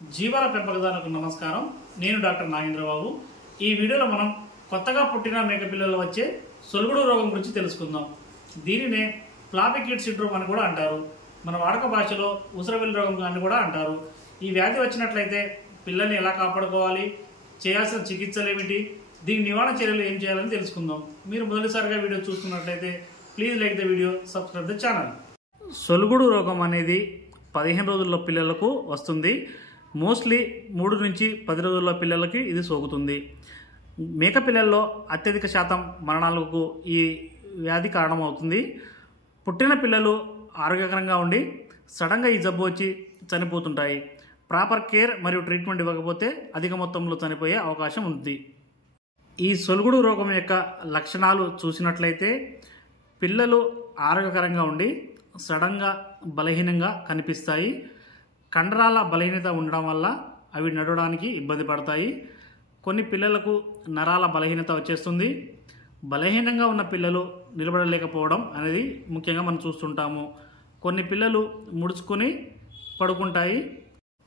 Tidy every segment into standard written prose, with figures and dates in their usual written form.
జీవాల పెంపకదారులకు నమస్కారం. నేను డాక్టర్ నాగేంద్రబాబు. ఈ వీడియోలో మనం కొత్తగా పుట్టిన మేకపిల్లలు వచ్చే సొలుగుడు రోగం గురించి తెలుసుకుందాం. దీనినే ఫ్లాపీ కిడ్ సిండ్రోమ్ అని కూడా అంటారు. మన వాడుక భాషలో ఉసరవెల్లి రోగం అని కూడా అంటారు. ఈ వ్యాధి వచ్చినట్లయితే పిల్లల్ని ఎలా కాపాడుకోవాలి, చేయాల్సిన చికిత్సలు ఏమిటి, దీని నివారణ చర్యలు ఏం చేయాలని తెలుసుకుందాం. మీరు మొదటిసారిగా వీడియో చూస్తున్నట్లయితే please like the video, subscribe the channel. సొలుగుడు రోగం అనేది 15 రోజుల్లో పిల్లలకు వస్తుంది. మోస్ట్లీ 3 నుంచి 10 రోజుల పిల్లలకి ఇది సోకుతుంది. మేక పిల్లల్లో అత్యధిక శాతం మరణాలకు ఈ వ్యాధి కారణమవుతుంది. పుట్టిన పిల్లలు ఆరోగ్యకరంగా ఉండి సడన్గా ఈ జబ్బు వచ్చి చనిపోతుంటాయి. ప్రాపర్ కేర్ మరియు ట్రీట్మెంట్ ఇవ్వకపోతే అధిక మొత్తంలో చనిపోయే అవకాశం ఉంది. ఈ సొలుగుడు రోగం యొక్క లక్షణాలు చూసినట్లయితే పిల్లలు ఆరోగ్యకరంగా ఉండి సడన్గా బలహీనంగా కనిపిస్తాయి. కండరాల బలహీనత ఉండడం వల్ల అవి నడవడానికి ఇబ్బంది పడతాయి. కొన్ని పిల్లలకు నరాల బలహీనత వచ్చేస్తుంది. బలహీనంగా ఉన్న పిల్లలు నిలబడలేకపోవడం అనేది ముఖ్యంగా మనం చూస్తుంటాము. కొన్ని పిల్లలు ముడుచుకొని పడుకుంటాయి.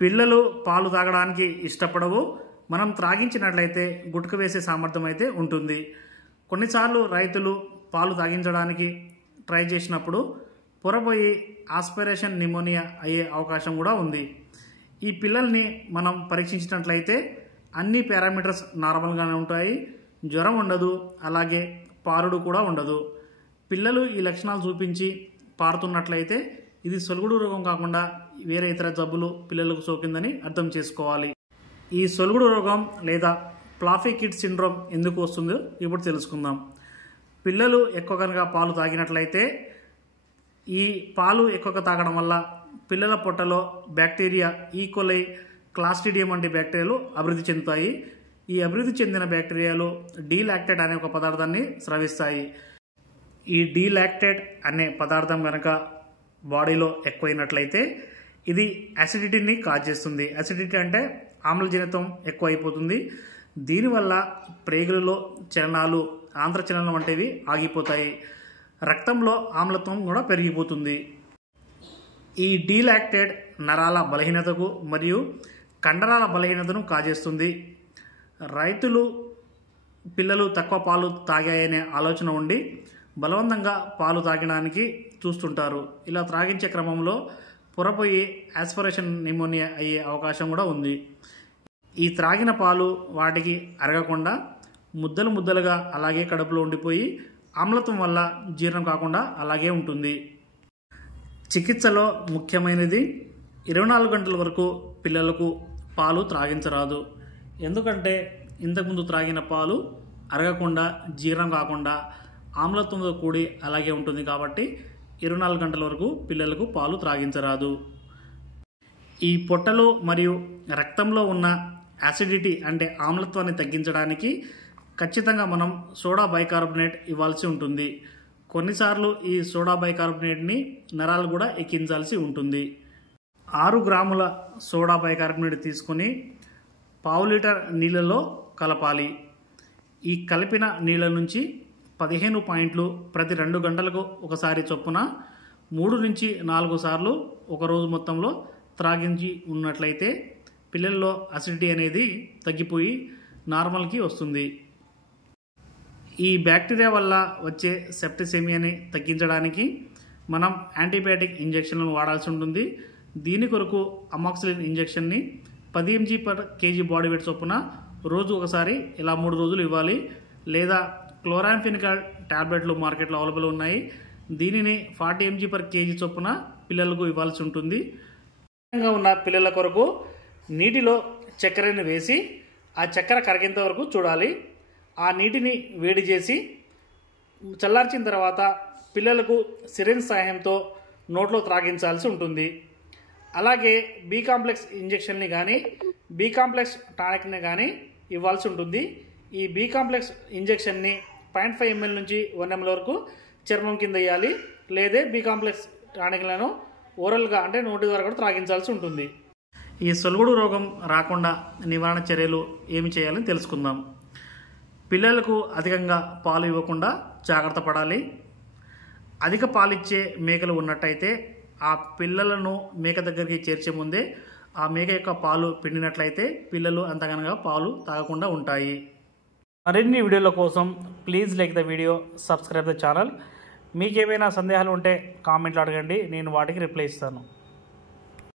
పిల్లలు పాలు తాగడానికి ఇష్టపడవు. మనం త్రాగించినట్లయితే గుటక వేసే సామర్థ్యం అయితే ఉంటుంది. కొన్నిసార్లు రైతులు పాలు తాగించడానికి ట్రై చేసినప్పుడు పొరపోయి ఆస్పిరేషన్ నిమోనియా అయ్యే అవకాశం కూడా ఉంది. ఈ పిల్లల్ని మనం పరీక్షించినట్లయితే అన్ని పారామీటర్స్ నార్మల్గానే ఉంటాయి. జ్వరం ఉండదు, అలాగే పారుడు కూడా ఉండదు. పిల్లలు ఈ లక్షణాలు చూపించి పారుతున్నట్లయితే ఇది సొలుగుడు రోగం కాకుండా వేరే ఇతర జబ్బులు పిల్లలకు సోకిందని అర్థం చేసుకోవాలి. ఈ సొలుగుడు రోగం లేదా ఫ్లాపీ కిడ్ సిండ్రోమ్ ఎందుకు వస్తుందో ఇప్పుడు తెలుసుకుందాం. పిల్లలు ఎక్కువగా పాలు తాగినట్లయితే ఈ పాలు ఎక్కువగా తాగడం వల్ల పిల్లల పొట్టలో బ్యాక్టీరియా ఈకోలై, క్లాస్ట్రిడియం వంటి బ్యాక్టీరియాలు అభివృద్ధి చెందుతాయి. ఈ అభివృద్ధి చెందిన బ్యాక్టీరియాలు డీలాక్టేట్ అనే ఒక పదార్థాన్ని స్రవిస్తాయి. ఈ డీలాక్టేట్ అనే పదార్థం కనుక బాడీలో ఎక్కువైనట్లయితే ఇది అసిడిటీని కాజ్ చేస్తుంది. అసిడిటీ అంటే ఆమ్లజనకం ఎక్కువ అయిపోతుంది. దీనివల్ల ప్రేగులలో చలనాలు, ఆంత్రచలనం వంటివి ఆగిపోతాయి. రక్తంలో ఆమ్లత్వం కూడా పెరిగిపోతుంది. ఈ డీలాక్టేట్ నరాల బలహీనతకు మరియు కండరాల బలహీనతను కాజేస్తుంది. రైతులు పిల్లలు తక్కువ పాలు తాగాయనే ఆలోచన ఉండి బలవంతంగా పాలు తాగడానికి చూస్తుంటారు. ఇలా త్రాగించే క్రమంలో పొరపోయి ఆస్పిరేషన్ నిమోనియా అయ్యే అవకాశం కూడా ఉంది. ఈ త్రాగిన పాలు వాటికి అరగకుండా ముద్దలు ముద్దలుగా అలాగే కడుపులో ఉండిపోయి ఆమ్లత్వం వల్ల జీర్ణం కాకుండా అలాగే ఉంటుంది. చికిత్సలో ముఖ్యమైనది 24 గంటల వరకు పిల్లలకు పాలు త్రాగించరాదు. ఎందుకంటే ఇంతకుముందు త్రాగిన పాలు అరగకుండా జీర్ణం కాకుండా ఆమ్లత్వంతో కూడి అలాగే ఉంటుంది. కాబట్టి 24 గంటల వరకు పిల్లలకు పాలు త్రాగించరాదు. ఈ పొట్టలో మరియు రక్తంలో ఉన్న యాసిడిటీ అంటే ఆమ్లత్వాన్ని తగ్గించడానికి ఖచ్చితంగా మనం సోడా బైకార్బోనేట్ ఇవ్వాల్సి ఉంటుంది. కొన్నిసార్లు ఈ సోడా బైకార్బోనేట్ని నరాలు కూడా ఎక్కించాల్సి ఉంటుంది. 6 గ్రాముల సోడా బైకార్బోనేట్ తీసుకొని 1/2 లీటర్ నీళ్ళలో కలపాలి. ఈ కలిపిన నీళ్ళ నుంచి 15 పాయింట్లు ప్రతి 2 గంటలకు ఒకసారి చొప్పున 3 నుంచి 4 సార్లు ఒకరోజు మొత్తంలో త్రాగించి ఉన్నట్లయితే పిల్లల్లో అసిడిటీ అనేది తగ్గిపోయి నార్మల్కి వస్తుంది. ఈ బ్యాక్టీరియా వల్ల వచ్చే సెప్టిసెమియాని తగ్గించడానికి మనం యాంటీబయాటిక్ ఇంజెక్షన్లను వాడాల్సి ఉంటుంది. దీని కొరకు అమాక్సిలిన్ ఇంజెక్షన్ని 10 mg/kg బాడీ వెయిట్ చొప్పున రోజు ఒకసారి ఇలా 3 రోజులు ఇవ్వాలి. లేదా క్లోరాంఫెనికాల్ టాబ్లెట్లు మార్కెట్లో అవైలబుల్ ఉన్నాయి. దీనిని 40 mg/kg చొప్పున పిల్లలకు ఇవ్వాల్సి ఉంటుంది. ఉన్న పిల్లల కొరకు నీటిలో చక్కెరని వేసి ఆ చక్కెర కరిగేంత వరకు చూడాలి. ఆ నీటిని వేడి చేసి చల్లార్చిన తర్వాత పిల్లలకు సిరింజ్ సహాయంతో నోట్లో త్రాగించాల్సి ఉంటుంది. అలాగే బి కాంప్లెక్స్ ఇంజెక్షన్ని కానీ బి కాంప్లెక్స్ టానిక్ని కానీ ఇవ్వాల్సి ఉంటుంది. ఈ బి కాంప్లెక్స్ ఇంజెక్షన్ని 0.5 ml నుంచి 1 ml వరకు చర్మం కింద వేయాలి. లేదా బి కాంప్లెక్స్ టానిక్లను ఓరల్గా అంటే నోటి ద్వారా కూడా త్రాగించాల్సి ఉంటుంది. ఈ సొలుగుడు రోగం రాకుండా నివారణ చర్యలు ఏమి చేయాలని తెలుసుకుందాం. పిల్లలకు అధికంగా పాలు ఇవ్వకుండా జాగ్రత్త పడాలి. అధిక పాలిచ్చే మేకలు ఉన్నట్టయితే ఆ పిల్లలను మేక దగ్గరికి చేర్చే ముందే ఆ మేక యొక్క పాలు పిండినట్లయితే పిల్లలు అంతగనగా పాలు తాగకుండా ఉంటాయి. మరిన్ని వీడియోల కోసం please like the video, subscribe the channel. మీకు ఏమైనా సందేహాలు ఉంటే కామెంట్లు అడగండి, నేను వాటికి రిప్లై ఇస్తాను.